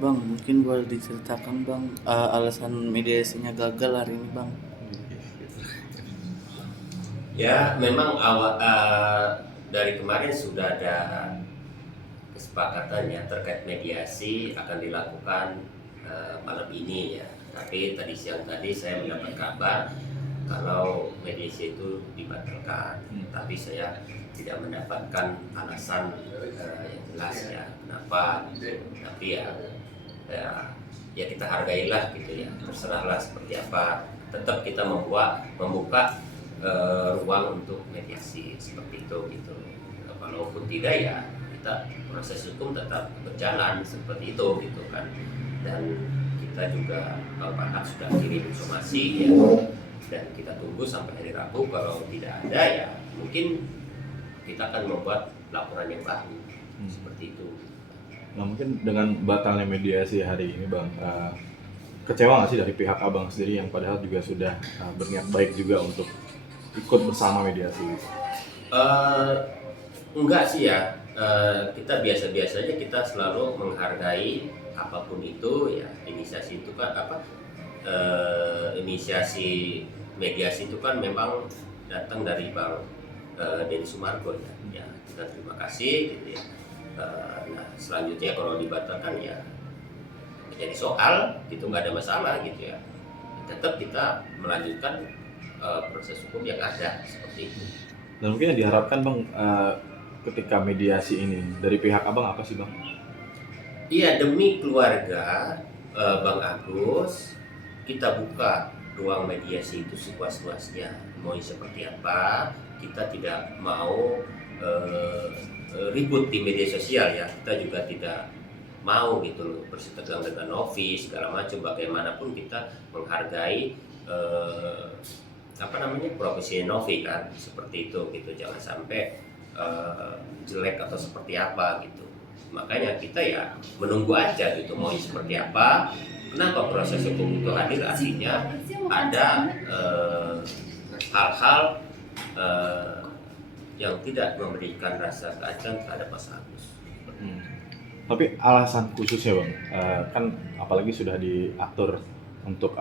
Bang, mungkin boleh diceritakan bang, alasan mediasinya gagal hari ini bang. Ya, memang dari kemarin sudah ada kesepakatan ya terkait mediasi akan dilakukan malam ini ya. Tapi tadi siang tadi saya mendapat kabar kalau mediasi itu dibatalkan. Tapi saya tidak mendapatkan alasan yang jelas ya kenapa. Tapi ya, ya kita hargailah gitu ya. Terserahlah seperti apa. Tetap kita membuka ruang untuk mediasi seperti itu gitu. Walaupun tidak ya kita proses hukum tetap berjalan seperti itu gitu kan. Dan kita juga Pak sudah kirim informasi ya, dan kita tunggu sampai hari Rabu. Kalau tidak ada ya mungkin kita akan membuat laporan yang baru seperti itu. Nah mungkin dengan batalnya mediasi hari ini bang, kecewa nggak sih dari pihak abang sendiri yang padahal juga sudah berniat baik juga untuk ikut bersama mediasi? Eh, Enggak sih ya. Kita biasa-biasa aja, kita selalu menghargai apapun itu ya. Inisiasi itu kan inisiasi mediasi itu kan memang datang dari Bang Denny Sumargo ya. Ya kita terima kasih gitu ya. Nah selanjutnya kalau dibatalkan ya menjadi soal gitu, nggak ada masalah gitu ya. Tetap kita melanjutkan proses hukum yang ada seperti itu. Dan mungkin yang diharapkan bang, ketika mediasi ini dari pihak abang apa sih bang? Iya, demi keluarga Bang Agus, kita buka ruang mediasi itu seluas-luasnya. Mau seperti apa, kita tidak mau ribut di media sosial ya. Kita juga tidak mau gitu loh bersitegang dengan Novi segala macam. Bagaimanapun kita menghargai profesi Novi kan, seperti itu gitu. Jangan sampai jelek atau seperti apa gitu. Makanya kita ya menunggu aja gitu mau seperti apa. Kenapa proses hukum itu hadir? Artinya ada hal-hal yang tidak memberikan rasa keadilan terhadap Mas Agus. Tapi alasan khususnya bang, kan apalagi sudah diatur untuk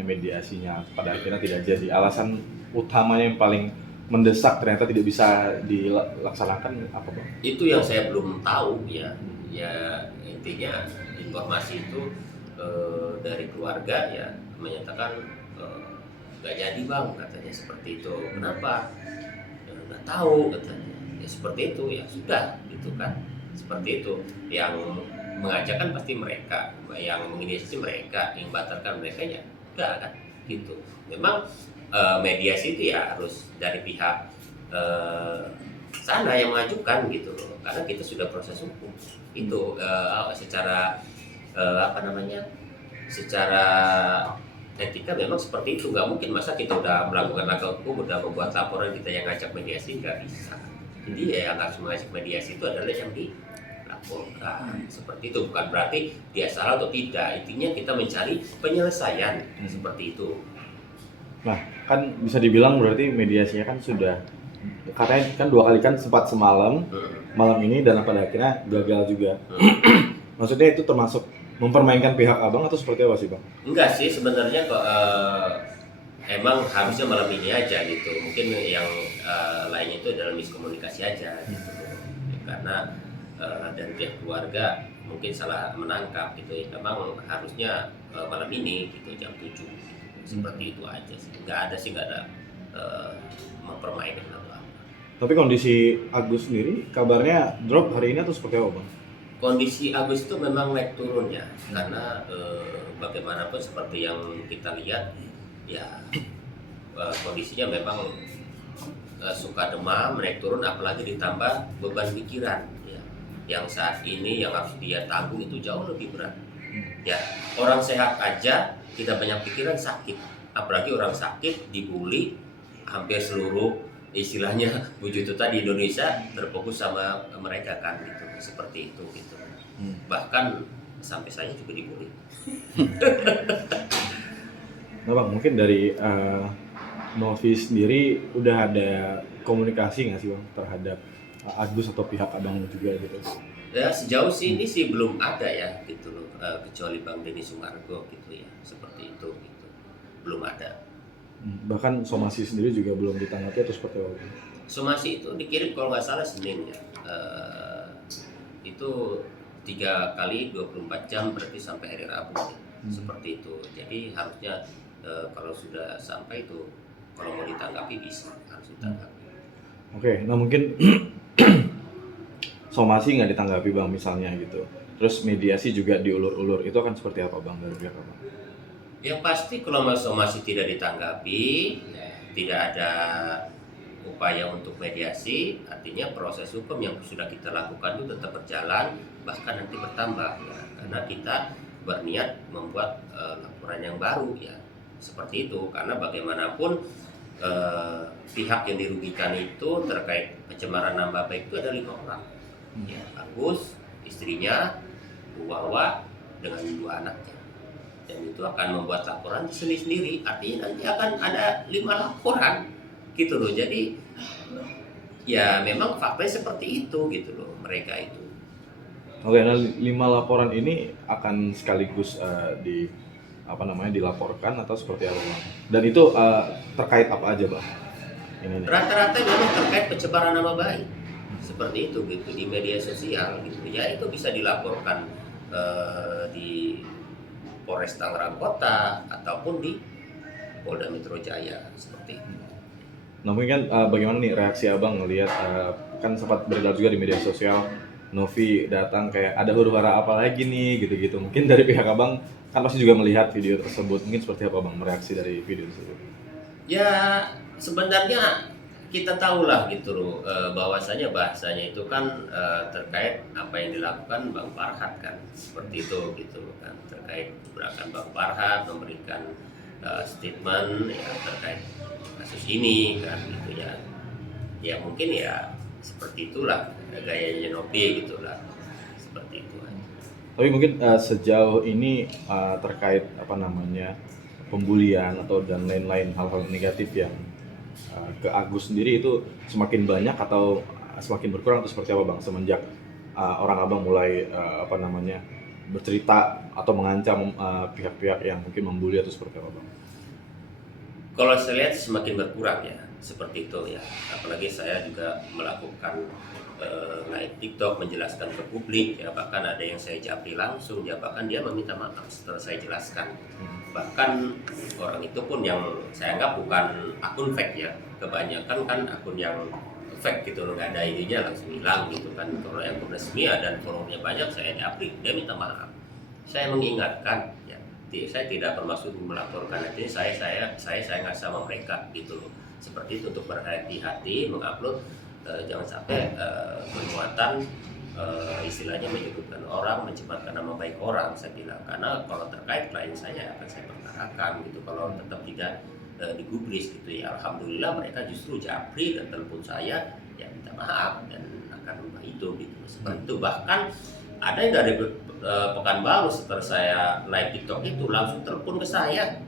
mediasinya pada akhirnya tidak jadi. Alasan utamanya yang paling mendesak ternyata tidak bisa dilaksanakan apa bang? Itu yang saya belum tahu ya. Ya intinya informasi itu dari keluarga ya menyatakan nggak jadi bang, katanya seperti itu. Kenapa? Ya nggak tahu katanya. Ya seperti itu, ya sudah gitu kan. Seperti itu. Yang mengajakkan pasti mereka, yang menginisiasi mereka, yang batalkan mereka ya enggak kan gitu. Memang mediasi itu ya harus dari pihak sana yang mengajukan gitu loh, karena kita sudah proses hukum itu secara secara etika memang seperti itu. Nggak mungkin masa kita udah melakukan langkah hukum, udah membuat laporan, kita yang ngajak mediasi, nggak bisa. Jadi ya yang harus mengajak mediasi itu adalah yang dilaporkan seperti itu. Bukan berarti dia salah atau tidak, intinya kita mencari penyelesaian seperti itu. Nah kan bisa dibilang berarti mediasinya kan sudah, katanya kan 2 kali kan sempat semalam, malam ini, dan pada akhirnya gagal juga. Maksudnya itu termasuk mempermainkan pihak abang atau seperti apa sih bang? Enggak sih sebenarnya kok, emang harusnya malam ini aja gitu. Mungkin yang lainnya itu adalah miskomunikasi aja gitu. Karena dari pihak keluarga mungkin salah menangkap gitu ya. Memang harusnya malam ini gitu jam 7 gitu. Seperti itu aja sih. Nggak ada mempermainkan atau apa. Tapi kondisi Agus sendiri kabarnya drop hari ini atau seperti apa bang? Kondisi Agus itu memang naik turun ya, karena bagaimanapun seperti yang kita lihat ya, kondisinya memang suka demam, naik turun, apalagi ditambah beban pikiran ya, yang saat ini yang harus dia tanggung itu jauh lebih berat ya. Orang sehat aja tidak banyak pikiran sakit, apalagi orang sakit dibully. Hampir seluruh istilahnya wujud itu tadi Indonesia terfokus sama mereka kan gitu, seperti itu gitu. Bahkan sampai saya juga dibully. Nah bang, mungkin dari Novi sendiri udah ada komunikasi nggak sih bang terhadap Agus atau pihak abang juga gitu? Ya sejauh ini sih belum ada ya gitu loh, kecuali Bang Denny Sumargo gitu ya, seperti itu gitu. Belum ada. Bahkan somasi sendiri juga belum ditanggapi atau seperti apa? Somasi itu dikirim kalau nggak salah Senin ya. Itu 3 kali 24 jam berarti sampai hari Rabu ya. Seperti itu. Jadi harusnya kalau sudah sampai itu kalau mau ditanggapi bisa harus ditanggapi. Oke, nah mungkin somasi nggak ditanggapi Bang misalnya gitu. Terus mediasi juga diulur-ulur, itu akan seperti apa Bang dari pihak Abang? Yang pasti kalau somasi tidak ditanggapi, tidak ada upaya untuk mediasi, artinya proses hukum yang sudah kita lakukan itu tetap berjalan, bahkan nanti bertambah ya, karena kita berniat membuat laporan yang baru ya, seperti itu. Karena bagaimanapun pihak yang dirugikan itu terkait pencemaran nama baik itu ada 5 orang ya, Agus, istrinya, Bu Wawa dengan 2 anaknya, dan itu akan membuat laporan sendiri-sendiri, artinya nanti akan ada 5 laporan gitu loh. Jadi ya memang faktanya seperti itu gitu loh mereka itu. Oke, nah 5 laporan ini akan sekaligus dilaporkan atau seperti apa Bang? Dan itu terkait apa aja Bang? Ini nih. Rata-rata memang terkait pencemaran nama baik seperti itu gitu di media sosial gitu ya, itu bisa dilaporkan di Polres Tangerang Kota ataupun di Polda Metro Jaya seperti itu. Nah mungkin kan bagaimana nih reaksi Abang ngelihat kan sempat beredar juga di media sosial Novi datang kayak ada huru-hara apa lagi nih gitu-gitu. Mungkin dari pihak Abang kan pasti juga melihat video tersebut. Mungkin seperti apa Bang mereaksi dari video tersebut? Ya sebenarnya kita tahulah gitu loh, bahwasanya bahasanya itu kan terkait apa yang dilakukan Bang Farhad kan, seperti itu gitu loh kan, terkait gerakan Bang Farhad memberikan statement ya terkait kasus ini kan gitu ya. Ya mungkin ya seperti itulah gayanya Nopi gitulah, seperti itu aja. Tapi mungkin sejauh ini terkait pembulian atau dan lain-lain hal-hal negatif yang ke Agus sendiri itu semakin banyak atau semakin berkurang atau seperti apa Bang semenjak orang Abang mulai bercerita atau mengancam pihak-pihak yang mungkin membuli atau seperti apa Bang? Kalau saya lihat semakin berkurang ya, seperti itu ya. Apalagi saya juga melakukan live TikTok menjelaskan ke publik ya, bahkan ada yang saya japri langsung ya, bahkan dia meminta maaf setelah saya jelaskan. Bahkan orang itu pun yang saya anggap bukan akun fake ya, kebanyakan kan akun yang fake gitu loh, nggak ada ininya langsung hilang gitu kan. Kalau yang resmi dan followernya banyak saya japri, dia minta maaf. Saya mengingatkan ya, saya tidak bermaksud melaporkan, nanti saya nggak sama mereka gitu loh, seperti itu, untuk berhati-hati mengupload jangan sampai bermuatan istilahnya menyebutkan orang, mencemarkan nama baik orang, saya bilang. Karena kalau terkait klien saya akan saya perkarakan gitu kalau tetap tidak digubris gitu ya. Alhamdulillah mereka justru japri dan telepon saya ya minta maaf dan akan ubah itu gitu, seperti itu. Bahkan ada yang dari Pekanbaru setelah saya live TikTok itu langsung telepon ke saya.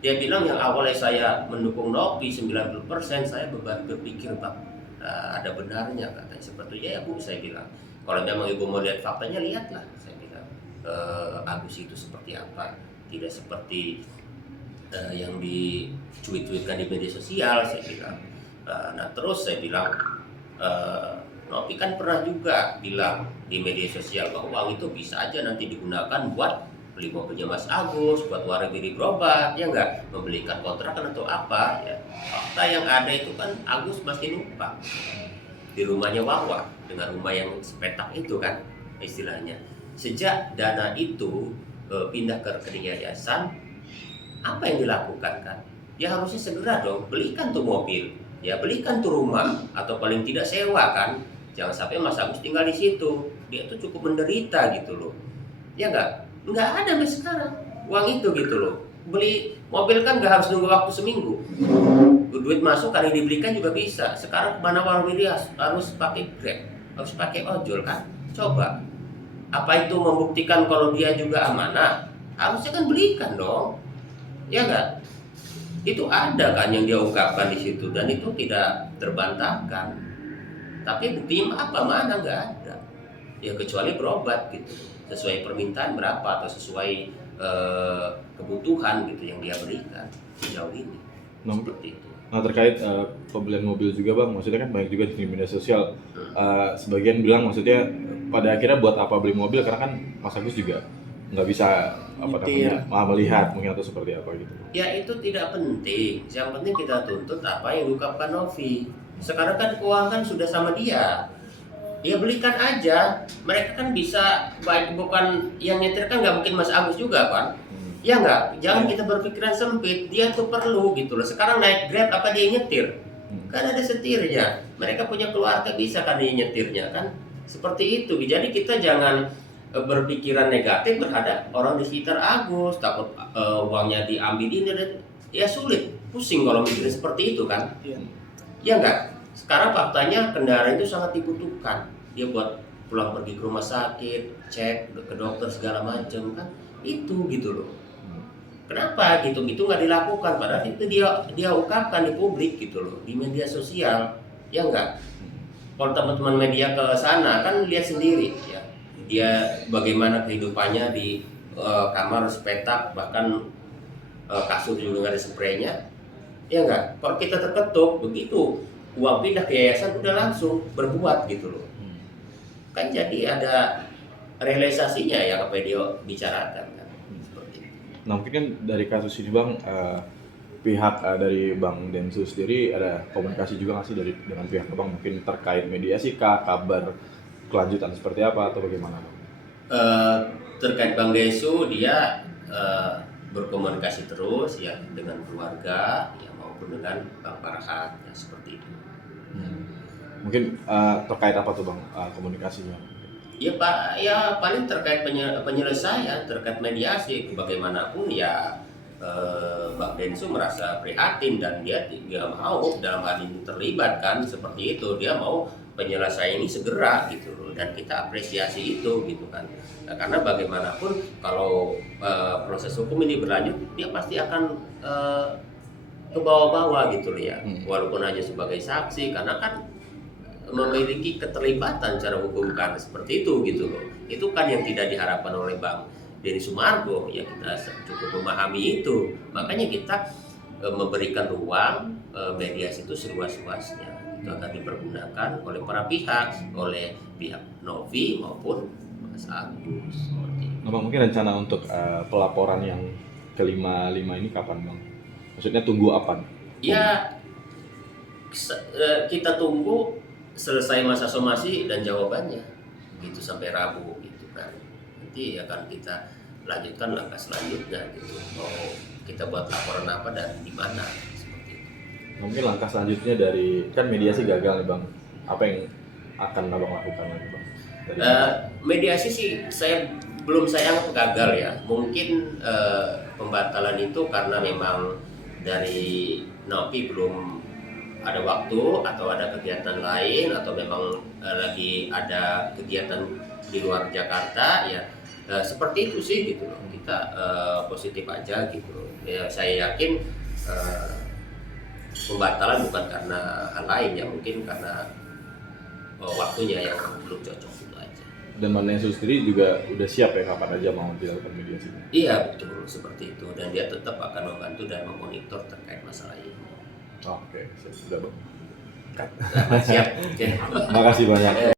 Dia bilang yang awalnya saya mendukung Nopi 90%, saya berpikir Bang, ada benarnya katanya seperti itu. Ya Bu, saya bilang, kalau memang Ibu mau lihat faktanya lihatlah, saya bilang. Agus itu seperti apa, tidak seperti yang dicuit-cuitkan di media sosial, saya bilang. Nah terus saya bilang, Nopi kan pernah juga bilang di media sosial bahwa uang itu bisa aja nanti digunakan buat beli mobilnya Mas Agus, buat warga-warga berobat, ya enggak, membelikan kontrakan atau apa ya. Fakta yang ada itu kan Agus masih numpang di rumahnya Wawa dengan rumah yang sepetak itu kan istilahnya. Sejak dana itu pindah ke rekening yayasan, apa yang dilakukan kan? Ya harusnya segera dong belikan tuh mobil, ya belikan tuh rumah, atau paling tidak sewa kan. Jangan sampai Mas Agus tinggal di situ, dia tuh cukup menderita gitu loh. Ya nggak ada sampai sekarang uang itu gitu loh. Beli mobil kan nggak harus nunggu waktu seminggu. Duit masuk kali dibelikan juga bisa. Sekarang kemana warga harus pakai Grab, harus pakai ojol kan? Coba, apa itu membuktikan kalau dia juga amanah? Harusnya kan belikan dong, ya nggak? Itu ada kan yang dia ungkapkan di situ dan itu tidak terbantahkan. Tapi buktinya apa, mana nggak ada. ya kecuali berobat gitu, sesuai permintaan berapa atau sesuai kebutuhan gitu yang dia berikan sejauh ini. Nah, Seperti itu. Nah terkait pembelian mobil juga bang, maksudnya kan banyak juga di media sosial sebagian bilang maksudnya pada akhirnya buat apa beli mobil karena kan Mas Agus juga nggak bisa apa namanya melihat mungkin atau seperti apa gitu. Ya itu tidak penting, yang penting kita tuntut apa yang diungkapkan Novi. Sekarang kan keuangan sudah sama dia, dia belikan aja. Mereka kan bisa, baik bukan yang nyetir kan nggak mungkin Mas Agus juga kan. Ya nggak, jangan kita berpikiran sempit, dia tuh perlu gitu loh. Sekarang naik Grab apa dia nyetir? Kan ada setirnya, mereka punya keluarga bisa kan dia nyetirnya kan. Seperti itu, jadi kita jangan berpikiran negatif terhadap orang di sekitar Agus, takut uangnya diambil ini dan ya sulit, pusing kalau mikirin seperti itu kan. Ya nggak, sekarang faktanya kendaraan itu sangat dibutuhkan, dia buat pulang pergi ke rumah sakit, cek ke dokter segala macam kan, itu gitu loh. Kenapa gitu nggak dilakukan, padahal itu dia ungkapkan di publik gitu loh, di media sosial, ya nggak. Kalau teman-teman media ke sana kan lihat sendiri ya, dia bagaimana kehidupannya di kamar sepetak, bahkan kasur juga nggak ada spraynya, ya nggak. Kalau kita terketuk begitu uang pindah ke yayasan udah langsung berbuat gitu loh, kan jadi ada realisasinya yang apa dia bicarakan kan. Nah mungkin kan dari kasus ini bang, pihak dari Bang Densus sendiri ada komunikasi juga nggak sih dengan pihak abang mungkin terkait mediasi kah, kabar kelanjutan seperti apa atau bagaimana bang? Terkait Bang Desu, dia berkomunikasi terus ya dengan keluarga ya maupun dengan Bang Farhat ya seperti itu. Mungkin terkait apa tuh bang komunikasinya? Ya Pak, ya paling terkait penyelesaian, terkait mediasi, bagaimanapun ya Bang Densu merasa prihatin dan dia mau dalam hal ini terlibat kan, seperti itu. Dia mau penyelesaian ini segera gitu loh, dan kita apresiasi itu gitu kan. Nah, karena bagaimanapun kalau proses hukum ini berlanjut, dia pasti akan ke bawah-bawah gitu loh ya, walaupun hanya sebagai saksi, karena kan memiliki keterlibatan cara hukum kan seperti itu gitu loh. Itu kan yang tidak diharapkan oleh Bang Denny Sumargo, ya kita cukup memahami itu. Makanya kita memberikan ruang mediasi itu seluas-luasnya. Itu akan dipergunakan oleh para pihak, oleh pihak Novi maupun Mas Agus. Nah, bang, mungkin rencana untuk pelaporan yang ke-5 ini kapan bang? Maksudnya tunggu apa? Ya kita tunggu selesai masa somasi dan jawabannya gitu sampai Rabu gitu kan. Nanti akan kita lanjutkan langkah selanjutnya gitu, mau kita buat laporan apa dan di mana seperti itu. Mungkin langkah selanjutnya dari kan mediasi gagal nih bang, apa yang akan abang lakukan lagi bang? Mediasi sih belum saya anggap gagal ya. Mungkin pembatalan itu karena memang dari Novi belum ada waktu atau ada kegiatan lain atau memang lagi ada kegiatan di luar Jakarta ya, seperti itu sih gitu loh. Kita positif aja gitu loh. Ya, saya yakin pembatalan bukan karena hal lain ya, mungkin karena waktunya yang belum cocok itu aja. Dan Bang Densus sendiri juga udah siap ya kapan aja mau dilakukan mediasi? Iya betul seperti itu, dan dia tetap akan membantu dan memonitor terkait masalah ini. Oke, sudah bang. Siap. Oke. Makasih banyak.